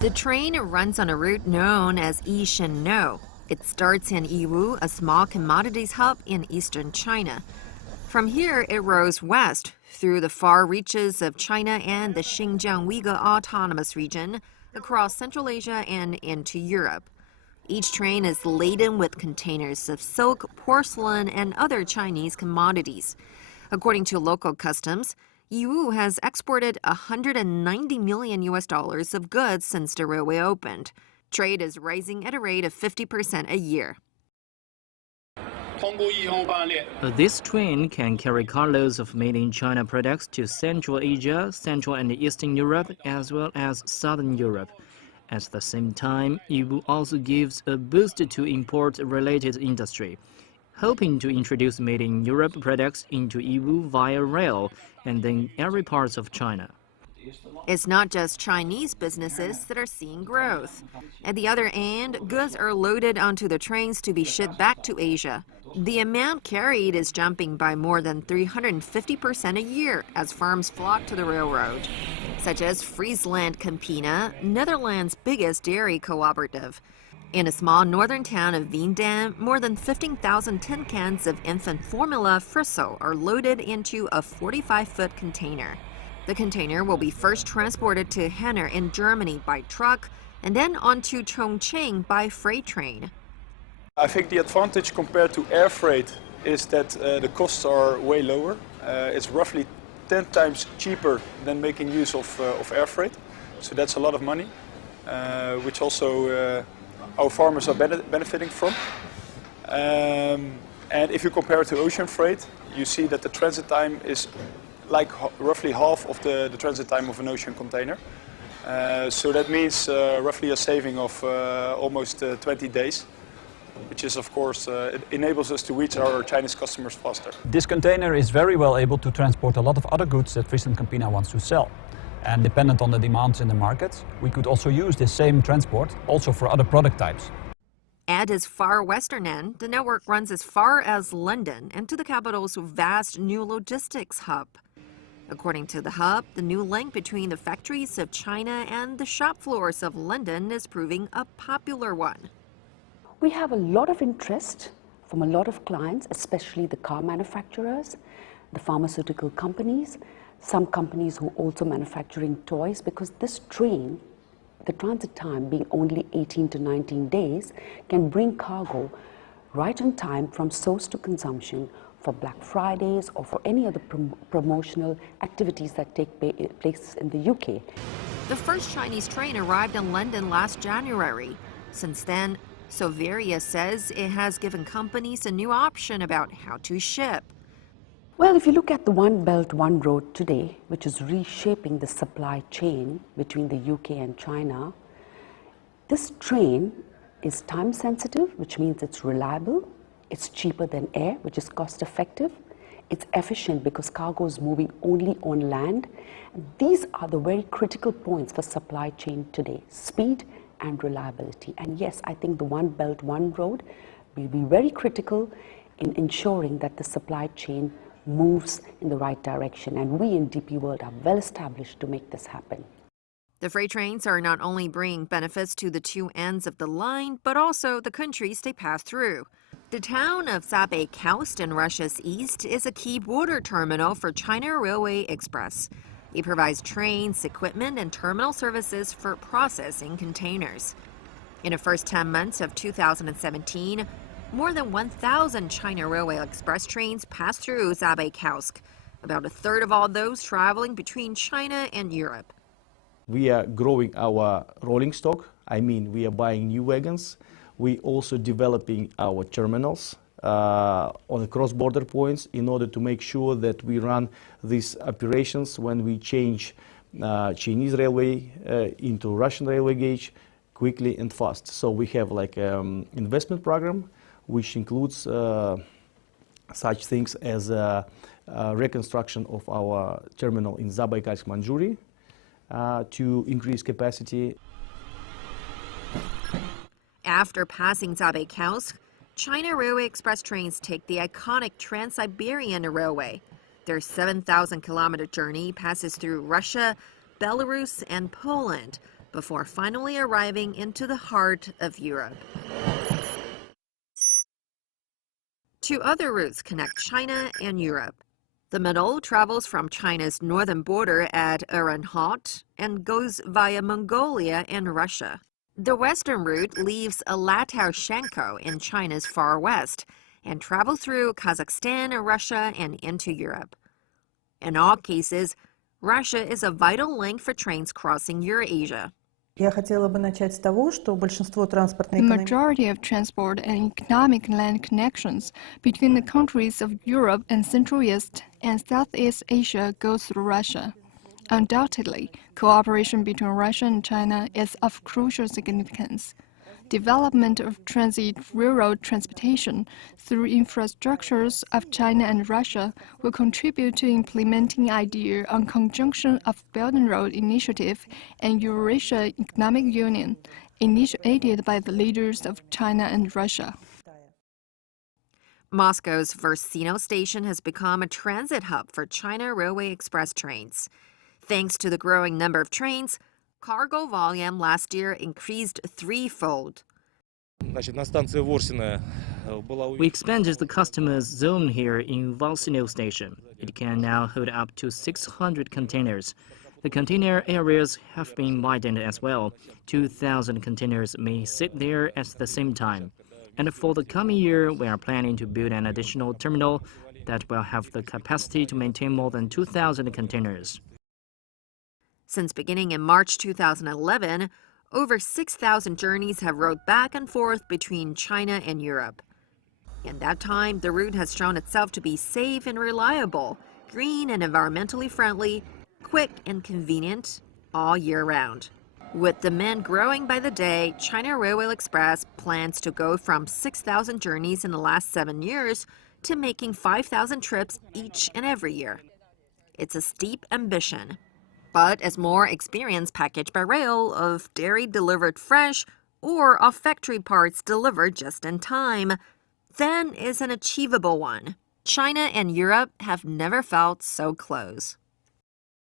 The train runs on a route known as Yishen-No. It starts in Yiwu, a small commodities hub in eastern China. From here, it rows west through the far reaches of China and the Xinjiang Uyghur Autonomous Region, across Central Asia and into Europe. Each train is laden with containers of silk, porcelain, and other Chinese commodities. According to local customs, Yiwu has exported $190 million of goods since the railway opened. Trade is rising at a rate of 50% a year. This train can carry carloads of made-in-China products to Central Asia, Central and Eastern Europe, as well as Southern Europe. At the same time, Yiwu also gives a boost to import-related industry, hoping to introduce made-in-Europe products into Yiwu via rail and then every parts of China. It's not just Chinese businesses that are seeing growth. At the other end, goods are loaded onto the trains to be shipped back to Asia. The amount carried is jumping by more than 350% a year as firms flock to the railroad, such as Friesland Campina, Netherlands' biggest dairy cooperative. In a small northern town of Veendam, more than 15,000 tin cans of infant formula Friso are loaded into a 45-foot container. The container will be first transported to Henner in Germany by truck and then on to Chongqing by freight train. I think the advantage compared to air freight is that the costs are way lower. It's roughly 10 times cheaper than making use of air freight. So that's a lot of money, which also our farmers are benefiting from. And if you compare it to ocean freight, you see that the transit time is like roughly half of the transit time of an ocean container. So that means roughly a saving of almost 20 days, which is, of course, it enables us to reach our Chinese customers faster. This container is very well able to transport a lot of other goods that Friesland Campina wants to sell. And dependent on the demands in the market, we could also use this same transport also for other product types. At its far western end, the network runs as far as London and to the capital's vast new logistics hub. According to the hub, the new link between the factories of China and the shop floors of London is proving a popular one. We have a lot of interest from a lot of clients, especially the car manufacturers, the pharmaceutical companies, some companies who are also manufacturing toys, because this train, the transit time being only 18 to 19 days, can bring cargo right on time from source to consumption for Black Fridays or for any other promotional activities that take place in the UK. The first Chinese train arrived in London last January. Since then, Soveria says it has given companies a new option about how to ship. Well, if you look at the One Belt, One Road today, which is reshaping the supply chain between the UK and China, this train is time sensitive, which means it's reliable, it's cheaper than air, which is cost effective, it's efficient because cargo is moving only on land. These are the very critical points for supply chain today, speed and reliability. And yes, I think the One Belt, One Road will be very critical in ensuring that the supply chain moves in the right direction. And we in DP World are well established to make this happen. The freight trains are not only bringing benefits to the two ends of the line, but also the countries they pass through. The town of Zabaikonsk in Russia's east is a key border terminal for China Railway Express. It provides trains, equipment, and terminal services for processing containers. In the first 10 months of 2017, more than 1,000 China Railway Express trains passed through Zabaikonsk, about a third of all those traveling between China and Europe. We are growing our rolling stock. I mean, we are buying new wagons. We also developing our terminals on the cross-border points in order to make sure that we run these operations when we change Chinese railway into Russian railway gauge quickly and fast. So we have like investment program, which includes such things as reconstruction of our terminal in Zabaikonsk, Manchuria, to increase capacity. After passing Zabaikonsk, China Railway Express trains take the iconic Trans-Siberian Railway. Their 7,000-kilometer journey passes through Russia, Belarus, and Poland, before finally arriving into the heart of Europe. Two other routes connect China and Europe. The middle travels from China's northern border at Uran-Hot and goes via Mongolia and Russia. The western route leaves Alataushenko in China's far west and travels through Kazakhstan, Russia, and into Europe. In all cases, Russia is a vital link for trains crossing Eurasia. Я хотела бы начать с того, что большинство The транспортной majority of transport and economic land connections between the countries of Europe and Central East and Southeast Asia goes through Russia. Undoubtedly, cooperation between Russia and China is of crucial significance. Development of transit railroad transportation through infrastructures of China and Russia will contribute to implementing idea on conjunction of Belt and Road Initiative and Eurasia Economic Union, initiated by the leaders of China and Russia. Moscow's Versino station has become a transit hub for China Railway Express trains. Thanks to the growing number of trains, cargo volume last year increased threefold. We expanded the customer's zone here in Valsino station. It can now hold up to 600 containers. The container areas have been widened as well. 2,000 containers may sit there at the same time. And for the coming year, we are planning to build an additional terminal that will have the capacity to maintain more than 2,000 containers. Since beginning in March 2011, over 6,000 journeys have rode back and forth between China and Europe. In that time, the route has shown itself to be safe and reliable, green and environmentally friendly, quick and convenient, all year round. With demand growing by the day, China Railway Express plans to go from 6,000 journeys in the last 7 years to making 5,000 trips each and every year. It's a steep ambition. But as more experience packaged by rail of dairy delivered fresh or of factory parts delivered just in time, then is an achievable one. China and Europe have never felt so close.